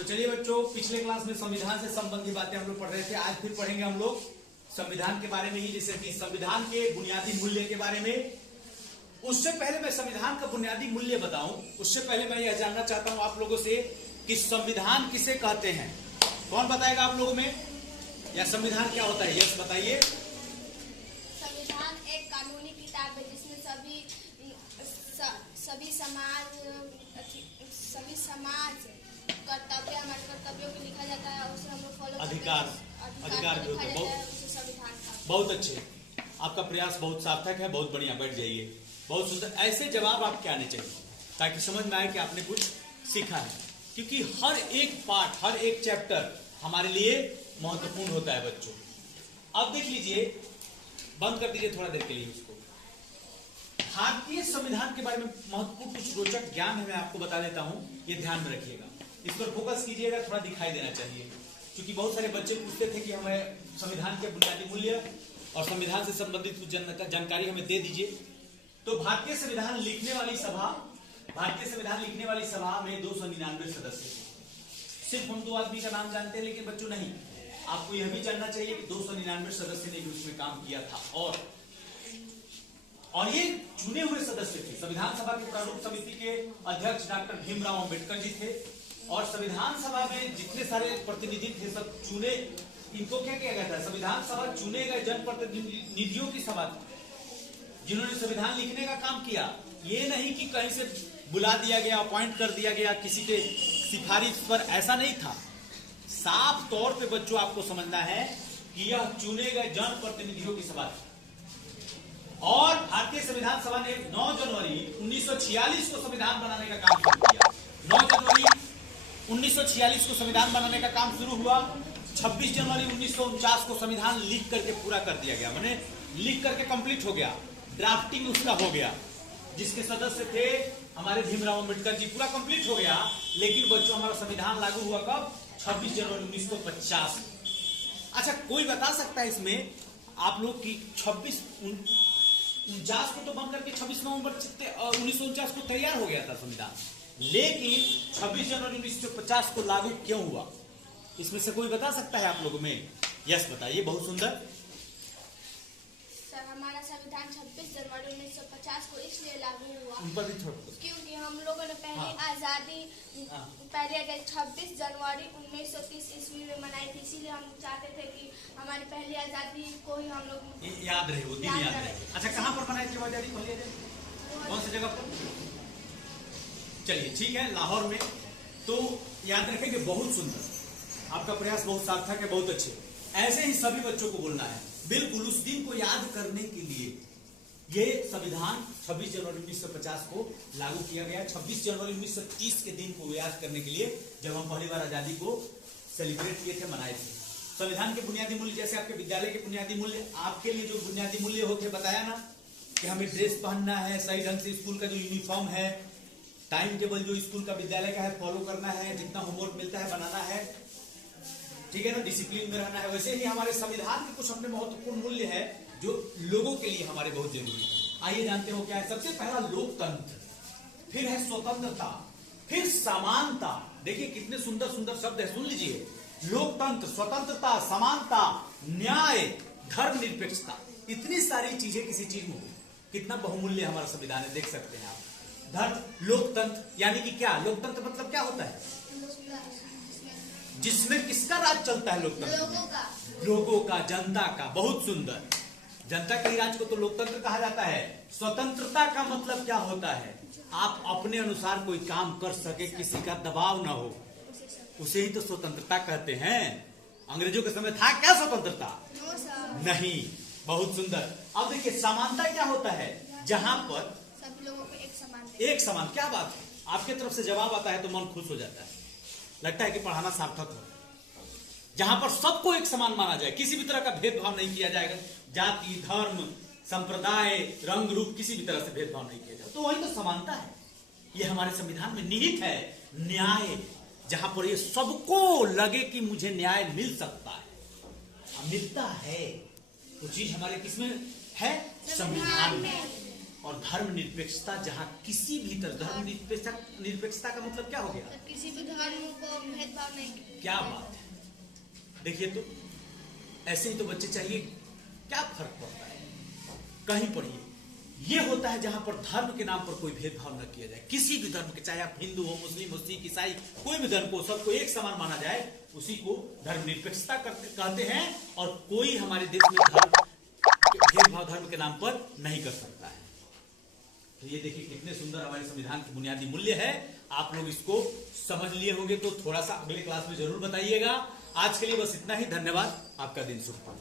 तो चलिए बच्चों, पिछले क्लास में संविधान से संबंधित बातें हम लोग पढ़ रहे थे। आज फिर पढ़ेंगे हम लोग संविधान के बारे में ही, जैसे कि संविधान के बुनियादी मूल्य के बारे में। उससे पहले मैं संविधान का बुनियादी मूल्य बताऊं, उससे पहले मैं यह जानना चाहता हूं आप लोगों से कि संविधान किसे कहते हैं। कौन बताएगा आप लोगों में, या संविधान क्या होता है? यस बताइए। संविधान एक कानूनी किताब है जिसमें सभी समाज कर्तव्य, हमारे कर्तव्यों को लिखा जाता है और उसे हम लोग फॉलो अधिकार भी होता है। संविधान का बहुत अच्छे, आपका प्रयास बहुत सार्थक है, बहुत बढ़िया। बैठ जाइए, बहुत सुंदर। ऐसे जवाब आपके आने चाहिए ताकि समझ में आए कि आपने कुछ सीखा है, क्योंकि हर एक पार्ट, हर एक चैप्टर हमारे लिए महत्वपूर्ण होता है बच्चों। अब देख लीजिए, बंद कर दीजिए थोड़ा देर के लिए उसको। भारतीय संविधान के बारे में महत्वपूर्ण कुछ रोचक ज्ञान है, मैं आपको बता देता हूं, ये ध्यान में रखिएगा, इस पर फोकस कीजिएगा, थोड़ा दिखाई देना चाहिए। क्योंकि बहुत सारे बच्चे पूछते थे कि हमें संविधान के बुनियादी मूल्य और संविधान से संबंधित कुछ जानकारी हमें दे दीजिए। तो भारतीय संविधान लिखने वाली सभा में 299 सदस्य थे। सिर्फ हम दो आदमी का नाम जानते हैं, लेकिन बच्चों नहीं, आपको यह भी जानना चाहिए कि 299 सदस्य ने भी उसमें काम किया था। और ये चुने हुए सदस्य थे। संविधान सभा के प्रारूप समिति के अध्यक्ष डॉक्टर भीमराव अंबेडकर जी थे, और संविधान सभा में जितने सारे प्रतिनिधि थे सब चुने, इनको क्या किया गया था? संविधान सभा चुने गए जनप्रतिनिधियों की सभा थी, जिन्होंने संविधान लिखने का काम किया। ये नहीं कि कहीं से बुला दिया गया, अपॉइंट कर दिया गया किसी के सिफारिश पर, ऐसा नहीं था। साफ तौर पे बच्चों आपको समझना है कि यह चुने गए जनप्रतिनिधियों की सभा थी। और भारतीय संविधान सभा ने 9 जनवरी 1946 को संविधान बनाने का काम शुरू किया। 9 जनवरी 1946 को संविधान बनाने का काम शुरू हुआ। 26 जनवरी 1949 को संविधान लिख करके पूरा कर दिया गया, माने लिख करके कंप्लीट हो गया, ड्राफ्टिंग उसका हो गया। जिसके सदस्य थे हमारे भीमराव अंबेडकर जी, पूरा कंप्लीट हो गया। लेकिन बच्चों, हमारा संविधान लागू हुआ कब? 26 जनवरी 1950। अच्छा, कोई बता सकता है इसमें आप लोग की 49 को तो बन करके 26 नवंबर 1949 को तैयार हो गया था संविधान, लेकिन 26 जनवरी 1950 को लागू क्यों हुआ? इसमें से कोई बता सकता है आप लोगों में? यस बताइए, बहुत सुंदर। सर, हमारा संविधान 26 जनवरी 1950 को इसलिए लागू हुआ क्योंकि हम लोगों ने पहली आजादी 26 जनवरी 1930 ईस्वी में मनाई थी। इसीलिए हम चाहते थे कि हमारी पहली आजादी को ही हम लोग याद रहे, वो दिन याद रहे। अच्छा, कहाँ पर मनाई थी आजादी? कौन सी जगह पर? चलिए ठीक है, लाहौर में। तो याद रखेंगे, बहुत सुंदर, आपका प्रयास बहुत सार्थक है, बहुत अच्छे। ऐसे ही सभी बच्चों को बोलना है। बिल्कुल उस दिन को याद करने के लिए ये संविधान 26 जनवरी 1950 को लागू किया गया। 26 जनवरी 1930 के दिन को याद करने के लिए, जब हम पहली बार आजादी को सेलिब्रेट किए थे, मनाए थे। संविधान के बुनियादी मूल्य, जैसे आपके विद्यालय के बुनियादी मूल्य, आपके लिए जो बुनियादी मूल्य होते बताया ना, कि हमें ड्रेस पहनना है, सही ढंग से स्कूल का जो यूनिफॉर्म है, टाइम टेबल जो स्कूल का विद्यालय का है फॉलो करना है, जितना होमवर्क मिलता है बनाना है, ठीक है ना, डिसिप्लिन में रहना है। वैसे ही हमारे संविधान के कुछ अपने महत्वपूर्ण मूल्य है जो लोगों के लिए हमारे बहुत जरूरी है। आइए जानते हो क्या है। सबसे पहला लोकतंत्र, फिर है स्वतंत्रता, फिर समानता। देखिए कितने सुंदर सुंदर शब्द है, सुन लीजिए। लोकतंत्र, स्वतंत्रता, समानता, न्याय, धर्मनिरपेक्षता, इतनी सारी चीजें किसी चीज में, कितना बहुमूल्य हमारा संविधान है, देख सकते हैं आप। लोकतंत्र यानी कि क्या? लोकतंत्र मतलब क्या होता है? जिसमें किसका राज चलता है? लोकतंत्र लोगों का, जनता का। बहुत सुंदर। जनता के राज को तो लोकतंत्र कहा जाता है। स्वतंत्रता का मतलब क्या होता है? आप अपने अनुसार कोई काम कर सके, किसी का दबाव ना हो, उसे ही तो स्वतंत्रता कहते हैं। अंग्रेजों के समय था क्या स्वतंत्रता? नहीं। बहुत सुंदर। अब देखिए, समानता क्या होता है? जहां पर सब लोगों को एक समान। क्या बात है, आपके तरफ से जवाब आता है तो मन खुश हो जाता है, लगता है कि पढ़ाना सार्थक हो। जहां पर सबको एक समान माना जाए, किसी भी तरह का भेदभाव नहीं किया जाएगा, जाति, धर्म, संप्रदाय, रंग, रूप, किसी भी तरह से भेदभाव नहीं किया जाए, तो वही तो समानता है। ये हमारे संविधान में निहित है। न्याय, जहां पर ये सबको लगे कि मुझे न्याय मिल सकता है, मिलता है, वो चीज हमारे किसमें है? संविधान में। और धर्मनिरपेक्षता, जहां किसी भी तरह, धर्मनिरपेक्षता का मतलब क्या हो गया? किसी भी धर्म को भेदभाव नहीं किया। क्या बात है। देखिए तो ऐसे ही तो बच्चे चाहिए, क्या फर्क पड़ता है। कहीं पढ़िए, ये होता है जहां पर धर्म के नाम पर कोई भेदभाव न किया जाए, किसी भी धर्म के, चाहे आप हिंदू हो, मुस्लिम हो, सिख, ईसाई, कोई भी धर्म को, सबको एक समान माना जाए, उसी को धर्मनिरपेक्षता कहते हैं। और कोई हमारे देश में भेदभाव धर्म के नाम पर नहीं कर सकता है। तो ये देखिए कितने सुंदर हमारे संविधान के बुनियादी मूल्य है। आप लोग इसको समझ लिए होंगे तो थोड़ा सा अगले क्लास में जरूर बताइएगा। आज के लिए बस इतना ही। धन्यवाद। आपका दिन शुभ हो।